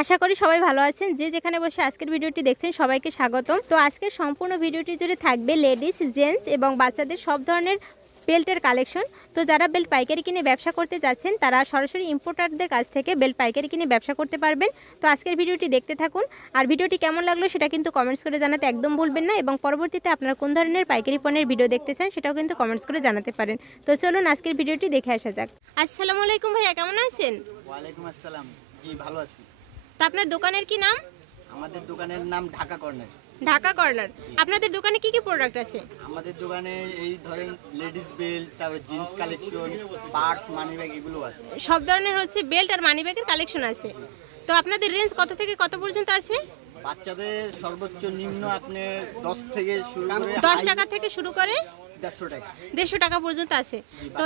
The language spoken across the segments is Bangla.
আশা করি সবাই ভালো আছেন। যে যেখানে বসে আজকের ভিডিওটি দেখছেন সবাইকে স্বাগতম। তো আজকের সম্পূর্ণ ভিডিওটি জুড়ে থাকবে লেডিস, জেন্টস এবং বাচ্চাদের সব ধরনের বেল্টের কালেকশন। তো যারা বেল্ট পাইকারি কিনে ব্যবসা করতে যাচ্ছেন তারা সরাসরি ইম্পোর্টারদের কাছ থেকে বেল্ট পাইকারি কিনে ব্যবসা করতে পারবেন। তো আজকের ভিডিওটি দেখতে থাকুন, আর ভিডিওটি কেমন লাগলো সেটা কিন্তু কমেন্টস করে জানাতে একদম ভুলবেন না, এবং পরবর্তীতে আপনারা কোন ধরনের পাইকারি পণ্যের ভিডিও দেখতে চান সেটাও কিন্তু কমেন্টস করে জানাতে পারেন। তো চলুন আজকের ভিডিওটি দেখে আসা যাক। আসসালামু আলাইকুম ভাইয়া, কেমন আছেন? ওয়ালাইকুম আসসালাম। জি ভালো আছি। তো আপনার দোকানের কি নাম? আমাদের দোকানের নাম ঢাকা কর্নার। ঢাকা কর্নার। আপনাদের দোকানে কি কি প্রোডাক্ট আছে? আমাদের দোকানে এই ধরেন লেডিস বেল্ট, তারপর jeans collection, purse, money bag এগুলো আছে। সব ধরনের হচ্ছে বেল্ট আর মানি ব্যাগের কালেকশন আছে। তো আপনাদের রেঞ্জ কত থেকে কত পর্যন্ত আছে? বাচ্চাদের সর্বোচ্চ নিম্ন আপনি 10 থেকে শুরু করে 10 টাকা থেকে শুরু করে 150 টাকা 150 টাকা পর্যন্ত আছে। তো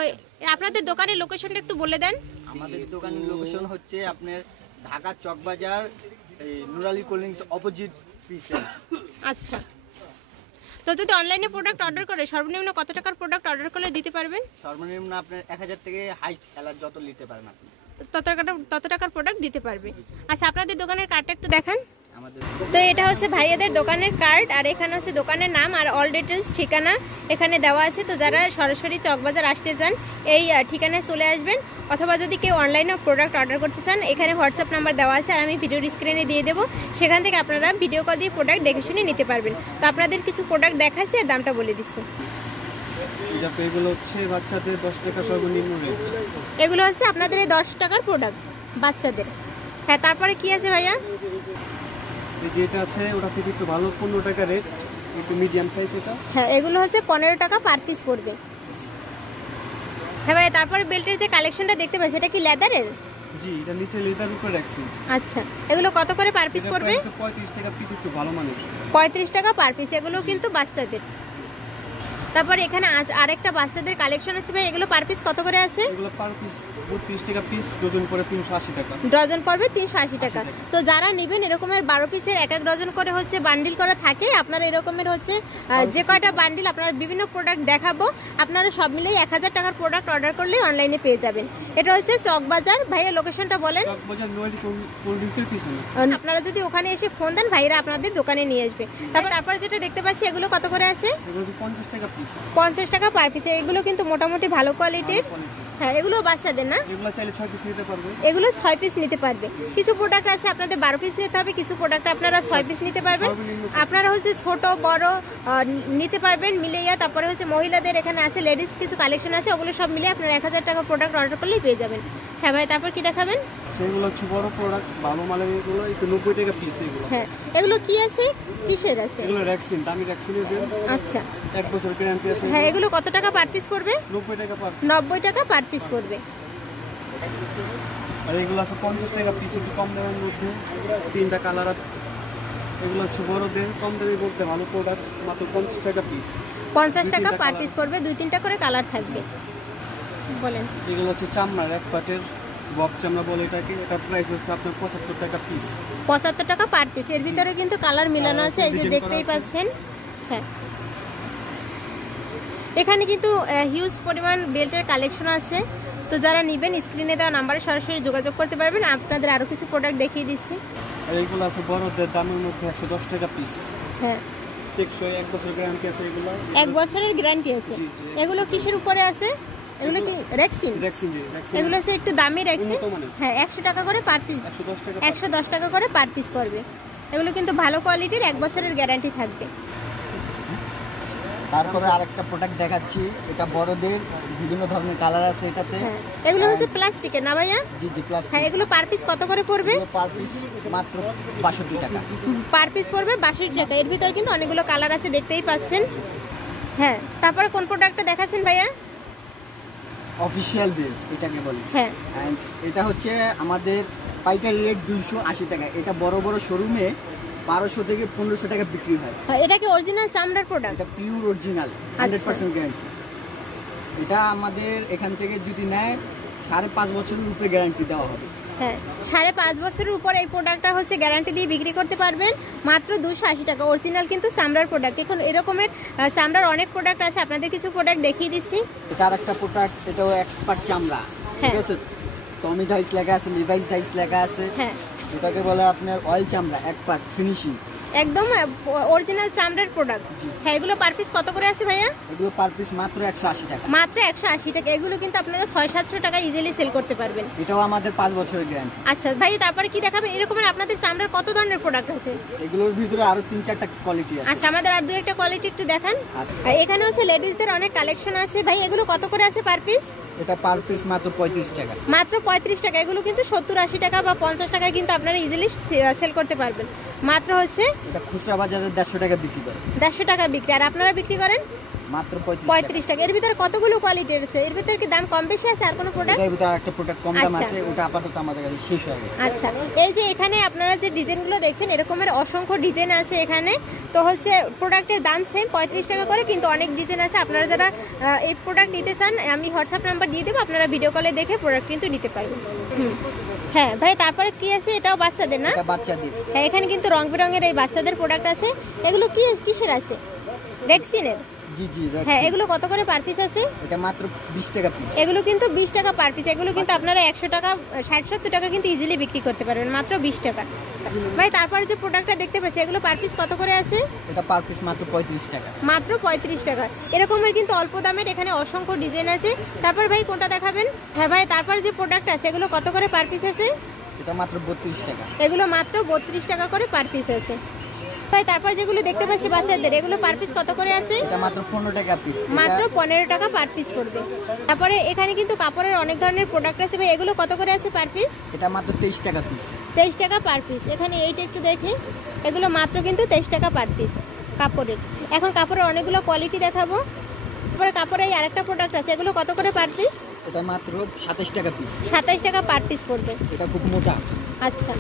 আপনাদের দোকানের লোকেশনটা একটু বলে দেন। আমাদের দোকানের লোকেশন হচ্ছে আপনার ঢাকা চকবাজার, এই নুরালি কোল্ড অপোজিট পিসে। আচ্ছা, তো যদি অনলাইনে প্রোডাক্ট অর্ডার করে সর্বনিম্ন কত টাকার প্রোডাক্ট অর্ডার করলে দিতে পারবেন? সর্বনিম্ন আপনার 1000 থেকে হাইস্ট এলার যত নিতে পারেন আপনি তত টাকার প্রোডাক্ট দিতে পারবে। আচ্ছা, আপনাদের দোকানের কার্ডটা একটু দেখান। আমাদের তো এটা হচ্ছে ভাইয়াদের দোকানের কার্ড, আর এখানে হচ্ছে দোকানের নাম আর অল ডিটেলস ঠিকানা এখানে দেওয়া আছে। তো যারা সরাসরি চকবাজার আসতে চান এই ঠিকানায় চলে আসবেন, অথবা যদি কেউ অনলাইনে প্রোডাক্ট অর্ডার করতে চান এখানে হোয়াটসঅ্যাপ নাম্বার দেওয়া আছে, আর আমি ভিডিওর স্ক্রিনে দিয়ে দেবো। সেখান থেকে আপনারা ভিডিও কল দিয়ে প্রোডাক্ট দেখে শুনে নিতে পারবেন। তো আপনাদের কিছু প্রোডাক্ট দেখাচ্ছি আর দামটা বলে দিচ্ছি। এগুলো হচ্ছে বাচ্চাদের 10 টাকা সর্বনিম্ন রেট। এগুলো হচ্ছে আপনাদের এই 10 টাকার প্রোডাক্ট বাচ্চাদের। হ্যাঁ, তারপরে কি আছে ভাইয়া? যেটা আছে ওটা থেকে একটু ভালো 15 টাকা রেট, একটু মিডিয়াম সাইজ এটা। হ্যাঁ, এগুলো হচ্ছে 15 টাকা পার পিস পড়বে। হ্যাঁ ভাই, তারপরে বেল্টের যে কালেকশনটা দেখতে পাচ্ছি এটা কি লেদারের? জি, এটা নিচে লেদার উপরে রাখছি। আচ্ছা, এগুলো কত করে পার পিস পড়বে? 35 টাকা পিস, একটু ভালো মানের। 35 টাকা পার পিস। এগুলো কিন্তু বাচ্চাদের। তারপর এখানে আরেকটা বাচ্চাদের কালেকশন আছে ভাই, এগুলো পার পিস কত করে আছে? এগুলো পার পিস 32 টাকা পিস, ডজন পড়ে 380 টাকা। ডজন পড়বে 380 টাকা। তো যারা নেবেন এরকমের 12 পিসের এক এক ডজন করে হচ্ছে বান্ডিল করা থাকে, আপনারা এরকমের হচ্ছে যে কয়টা বান্ডিল আপনারা বিভিন্ন প্রোডাক্ট দেখাবো, আপনারা সব মিলেই 1000 টাকার প্রোডাক্ট অর্ডার করলেই অনলাইনে পেয়ে যাবেন। এটা হচ্ছে চকবাজার। ভাইয়া লোকেশনটা বলেন। চকবাজার নয়টি কোল্ড ড্রিঙ্কসের পিছনে। আপনারা যদি ওখানে এসে ফোন দেন ভাইরা আপনাদের দোকানে নিয়ে আসবে। তারপর যেটা দেখতে পাচ্ছি এগুলো কত করে আছে? এগুলো 50 টাকা পিস। 50 টাকা পার পিস। এগুলো কিন্তু মোটামুটি ভালো কোয়ালিটির। হ্যাঁ, এগুলো বাচ্চাদের না? এগুলো চাইলে 6 পিস নিতে পারবে। এগুলো 6 পিস নিতে পারবে। কিছু প্রোডাক্ট আছে আপনাদের 12 পিস নিতে হবে, কিছু প্রোডাক্ট আপনারা 6 পিস নিতে পারবেন। আপনারা হচ্ছে ছোট বড় নিতে পারবেন মিলিয়ে। তারপরে হচ্ছে মহিলাদের এখানে আছে, লেডিস কিছু কালেকশন আছে, ওগুলো সব মিলিয়ে আপনারা 1000 টাকা প্রোডাক্ট অর্ডার করলেই পেয়ে যাবেন। হ্যাঁ ভাই, তারপর কি দেখাবেন? সেগুলো হচ্ছে বড় প্রোডাক্ট, ভালো মানের। এগুলো একটু 90 টাকা পিস। এগুলো হ্যাঁ, এগুলো কি আছে, কিসের আছে? এগুলো রেক্সিন, দামি রেক্সিনের দেন। আচ্ছা, 1 বছর গ্যারান্টি আছে। হ্যাঁ, এগুলো কত টাকা পার পিস পড়বে? 90 টাকা পার। 90 টাকা পার পিস পড়বে। আর এগুলো আছে 50 টাকা পিস, একটু কম দামের মধ্যে। 3টা কালার আছে। এগুলো হচ্ছে বড়দের, কম দামের মধ্যে ভালো প্রোডাক্ট, মাত্র 50 টাকা পিস। 50 টাকা পার পিস পড়বে, 2-3টা করে কালার থাকবে। বলেন। এগুলো হচ্ছে চামড়ার এক পাটের বক চামড়া বলে এটাকে। এটা প্রাইস হচ্ছে আপনার 75 টাকা পিস। 75 টাকা পার পিস। এর ভিতরে কিন্তু কালার মিলানো আছে, এই যে দেখতেই পাচ্ছেন। হ্যাঁ, এখানে কিন্তু হিউজ পরিমাণ বেল্টের কালেকশন আছে। তো যারা নেবেন স্ক্রিনে দেওয়া নাম্বারে সরাসরি যোগাযোগ করতে পারবেন। আপনাদের আরো কিছু প্রোডাক্ট দেখিয়ে দিচ্ছি। আর এগুলো আছে বড়দের, দামের মধ্যে 110 টাকা পিস। হ্যাঁ, টেকসই 1 বছর গ্যারান্টি আছে। এগুলো 1 বছরের গ্যারান্টি আছে। এগুলো কিসের উপরে আছে? এগুলো কি রেক্সিন? রেক্সিন। এগুলো হচ্ছে একটু দামি রেক্সিন। হ্যাঁ, 100 টাকা করে পার পিস। 110 টাকা করে পার পিস পড়বে। এগুলো কিন্তু ভালো কোয়ালিটির, 1 বছরের গ্যারান্টি থাকবে। তারপরে আরেকটা প্রোডাক্ট দেখাচ্ছি, এটা বড়দের, বিভিন্ন ধরনের কালার আছে এটাতে। হ্যাঁ, এগুলো হচ্ছে প্লাস্টিকের না ভাইয়া? জি জি, প্লাস্টিক। হ্যাঁ, এগুলো পার পিস কত করে পড়বে? পার পিস মাত্র 62 টাকা পার পিস পড়বে 62 টাকা। এর ভিতরে কিন্তু অনেকগুলো কালার আছে, দেখতেই পাচ্ছেন। হ্যাঁ, তারপরে কোন প্রোডাক্টটা দেখাচ্ছেন ভাইয়া? অফিশিয়াল বেল্ট এটাকে বলি। হ্যাঁ, এন্ড এটা হচ্ছে আমাদের পাইকারি রেট 280 টাকা। এটা বড় বড় শোরুমে 1200 থেকে 1500 টাকা বিক্রি হয়। এটা কি অরিজিনাল চামড়ার প্রোডাক্ট? এটা পিওর অরিজিনাল, 100% গ্যারান্টি। এটা আমাদের এখান থেকে যদি নেয় 5.5 বছরের উপরে গ্যারান্টি দেওয়া হবে। হ্যাঁ, 5.5 বছরের উপর এই প্রোডাক্টটা হচ্ছে গ্যারান্টি দিয়ে বিক্রি করতে পারবেন মাত্র 280 টাকা। অরিজিনাল কিন্তু চামড়ার প্রোডাক্ট। এখন এরকমের চামড়ার অনেক প্রোডাক্ট আছে, আপনাদের কিছু প্রোডাক্ট দেখিয়ে দিচ্ছি। এটা আরেকটা প্রোডাক্ট, এটাও এক্সপার্ট চামড়া, ঠিক আছে। টমি ডাইস লেখা আছে, লিভাইস ডাইস লেখা আছে। হ্যাঁ, এটাকে বলে আপনার অয়েল চামড়া, এক পার্ট ফিনিশিং, একদম অরিজিনাল চামড়ার প্রোডাক্ট। হ্যাঁ, এগুলো পার পিস কত করে আছে ভাইয়া? এগুলো পার পিস মাত্র 180 টাকা। মাত্র 180 টাকা। এগুলো কিন্তু আপনারা 600-700 টাকা ইজিলি সেল করতে পারবেন। এটাও আমাদের 5 বছরের গ্যারান্টি। আচ্ছা ভাই, তারপরে কি দেখাবেন? এরকমের আপনাদের চামড়ার কত ধরনের প্রোডাক্ট আছে? এগুলোর ভিতরে আরো 3-4টা কোয়ালিটি আছে। আচ্ছা, আমাদের আর দুই একটা কোয়ালিটি একটু দেখান। আচ্ছা। আর এখানে হচ্ছে লেডিসদের অনেক কালেকশন আছে ভাই। এগুলো কত করে আছে পার পিস? এটা পার পিস মাত্র 35 টাকা। মাত্র 35 টাকা। এগুলো কিন্তু 70-80 টাকা বা 50 টাকায় কিন্তু আপনারা ইজিলি সেল করতে পারবেন। মাত্র হচ্ছে এটা খুচরা বাজারে 150 টাকা বিক্রি করে। 150 টাকা বিক্রি। আর আপনারা বিক্রি করেন মাত্র 35 টাকা। এর ভিতরে কতগুলো কোয়ালিটি আছে? এর ভিতরে কি দাম কম বেশি আছে আর কোনো প্রোডাক্ট? এর ভিতরে আরেকটা প্রোডাক্ট কম দাম আচ্ছা। আছে, ওটা আপাতত আমাদের কাছে শেষ হয়ে গেছে। আচ্ছা, এই যে এখানে আপনারা যে ডিজাইনগুলো দেখছেন, এরকমের অসংখ্য ডিজাইন আছে এখানে। তো হচ্ছে প্রোডাক্টের দাম সেম 35 টাকা করে, কিন্তু অনেক ডিজাইন আছে। আপনারা যারা এই প্রোডাক্ট নিতে চান, আমি হোয়াটসঅ্যাপ নাম্বার দিয়ে দেবো, আপনারা ভিডিও কলে দেখে প্রোডাক্ট কিন্তু নিতে পারবেন। হ্যাঁ ভাই, তারপরে কি আছে? এটাও বাচ্চাদের না? এটা বাচ্চাদের। হ্যাঁ, এখানে কিন্তু রং বেরঙের এই বাচ্চাদের প্রোডাক্ট আছে। এগুলো কি কিসের আছে? রেক্সিনের? জি জি। হ্যাঁ, এগুলো কত করে পার পিস আছে? এটা মাত্র 20 টাকা পিস। এগুলো কিন্তু 20 টাকা পার পিস। এগুলো কিন্তু আপনারা 100 টাকা 60-70 টাকা কিন্তু ইজিলি বিক্রি করতে পারবেন, মাত্র 20 টাকা। ভাই, তারপরে যে প্রোডাক্টটা দেখতে পাচ্ছি, এগুলো পার পিস কত করে আছে? এটা পার পিস মাত্র 35 টাকা। মাত্র 35 টাকা। এরকমের কিন্তু অল্প দামের এখানে অসংখ্য ডিজাইন আছে। তারপর ভাই কোনটা দেখাবেন? হ্যাঁ ভাই, তারপর যে প্রোডাক্ট আছে, এগুলো কত করে পার পিস আছে? এটা মাত্র 32 টাকা। এগুলো মাত্র 32 টাকা করে পার পিস আছে। ভাই, তারপর যেগুলো দেখতে পাচ্ছি বাচ্চাদের, এগুলো পার পিস কত করে আছে? এটা মাত্র 15 টাকা পিস। মাত্র 15 টাকা পার পিস পড়বে। তারপরে এখানে কিন্তু কাপড়ের অনেক ধরনের প্রোডাক্ট আছে ভাই। এগুলো কত করে আছে পার পিস? এটা মাত্র 23 টাকা পিস। 23 টাকা পার পিস। এখানে এইটা একটু দেখে, এগুলো মাত্র কিন্তু 23 টাকা পার পিস কাপড়ের। এখন কাপড়ের অনেকগুলো কোয়ালিটি দেখাবো। তারপরে কাপড়ের এই আরেকটা প্রোডাক্ট আছে, এগুলো কত করে পার পিস? এটা মাত্র 27 টাকা পিস। 27 টাকা পার পিস পড়বে। এটা খুব মোটা। আচ্ছা।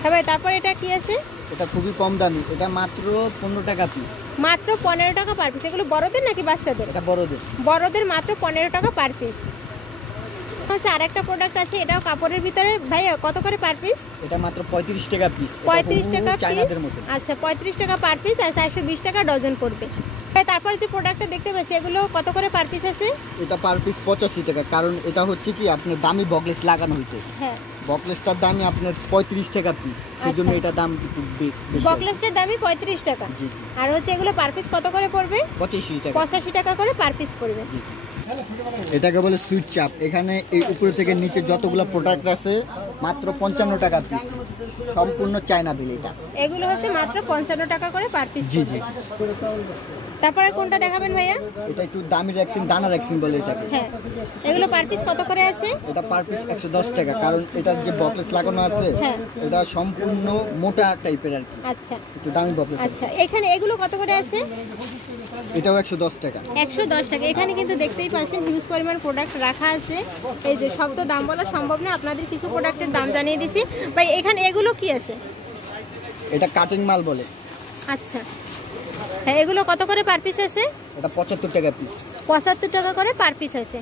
হ্যাঁ ভাই, তারপর এটা কি আছে? এটা খুবই কম দামি। এটা মাত্র 15 টাকা পিস। মাত্র 15 টাকা পার পিস। এগুলো বড়দের নাকি বাচ্চাদের? এটা বড়দের। বড়দের মাত্র 15 টাকা পার পিস। আচ্ছা, আরেকটা প্রোডাক্ট আছে, এটাও কাপড়ের ভিতরে। ভাই, কত করে পার পিস? এটা মাত্র 35 টাকা পিস। 35 টাকা চাইনাদের মতো। আচ্ছা, 35 টাকা পার পিস আর 420 টাকা ডজন পড়বে। তারপর যে প্রোডাক্টটা দেখতে পাচ্ছি, এগুলো কত করে পার পিস আছে? এটা পার পিস 85 টাকা। কারণ এটা হচ্ছে কি আপনার দামি বকলেস লাগানো হয়েছে। হ্যাঁ, বকলেসটার দামই আপনার 35 টাকা পিস, সেজন্য আচ্ছা। এটা দাম একটু বেশি। বকলেসটার দামই 35 টাকা। জি জি। আর হচ্ছে এগুলো পার পিস কত করে পড়বে? 85 টাকা। 85 টাকা করে পার পিস পড়বে। জি। এটাকে বলে সুইট চাপ। এখানে এই উপরে থেকে নিচে যতগুলো প্রোডাক্ট আছে মাত্র 55 টাকা পিস, সম্পূর্ণ চায়না বিল। এটা এগুলো হচ্ছে মাত্র 55 টাকা করে পার পিস। জি জি। তারপরে কোনটা দেখাবেন ভাইয়া? এটা একটু দামি রেক্সিন, দানা রেক্সিন বলে এটাকে। হ্যাঁ, এগুলো পার পিস কত করে আছে? এটা পার পিস 110 টাকা। কারণ এটার যে বকলেস লাগানো আছে, হ্যাঁ। এটা সম্পূর্ণ মোটা টাইপের আর কি, আচ্ছা একটু দামি বকলেস। আচ্ছা, এখানে এগুলো কত করে আছে? এটাও 110 টাকা। 110 টাকা। এখানে কিন্তু দেখতেই পাচ্ছেন হিউজ পরিমাণ প্রোডাক্ট রাখা আছে। এই যে সব তো দাম বলা সম্ভব না, আপনাদের কিছু প্রোডাক্টের দাম জানিয়ে দিছি ভাই। এখানে এগুলো কি আছে? এটা কাটিং মাল বলে। আচ্ছা, হ্যাঁ, এগুলো কত করে পার পিস আছে? এটা 75 টাকা পিস। 75 টাকা করে পার পিস আছে।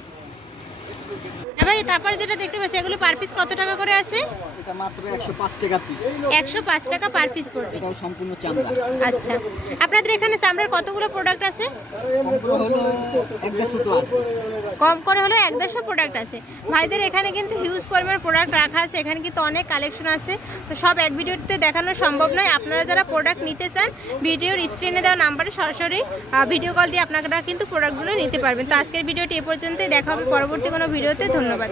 ভাই, তারপরে যেটা দেখতে পাচ্ছি, এগুলো পার পিস কত টাকা করে আছে? এটা মাত্র 105 টাকা পিস। 105 টাকা পার পিস পড়বে। এটাও সম্পূর্ণ চামড়া। আচ্ছা, আপনাদের এখানে চামড়ার কতগুলো প্রোডাক্ট আছে? কম করে হলো 150 তো আছে। কম করে হলো 150 প্রোডাক্ট আছে। ভাইদের এখানে কিন্তু হিউজ পরিমাণ প্রোডাক্ট রাখা আছে। এখানে কিন্তু অনেক কালেকশন আছে, তো সব এক ভিডিওতে দেখানো সম্ভব নয়। আপনারা যারা প্রোডাক্ট নিতে চান, ভিডিওর স্ক্রিনে দেওয়া নাম্বারে সরাসরি ভিডিও কল দিয়ে আপনারা কিন্তু প্রোডাক্টগুলো নিতে পারবেন। তো আজকের ভিডিওটি এ পর্যন্তই। দেখা হবে পরবর্তী কোনো ভিডিওতে। ধন্যবাদ।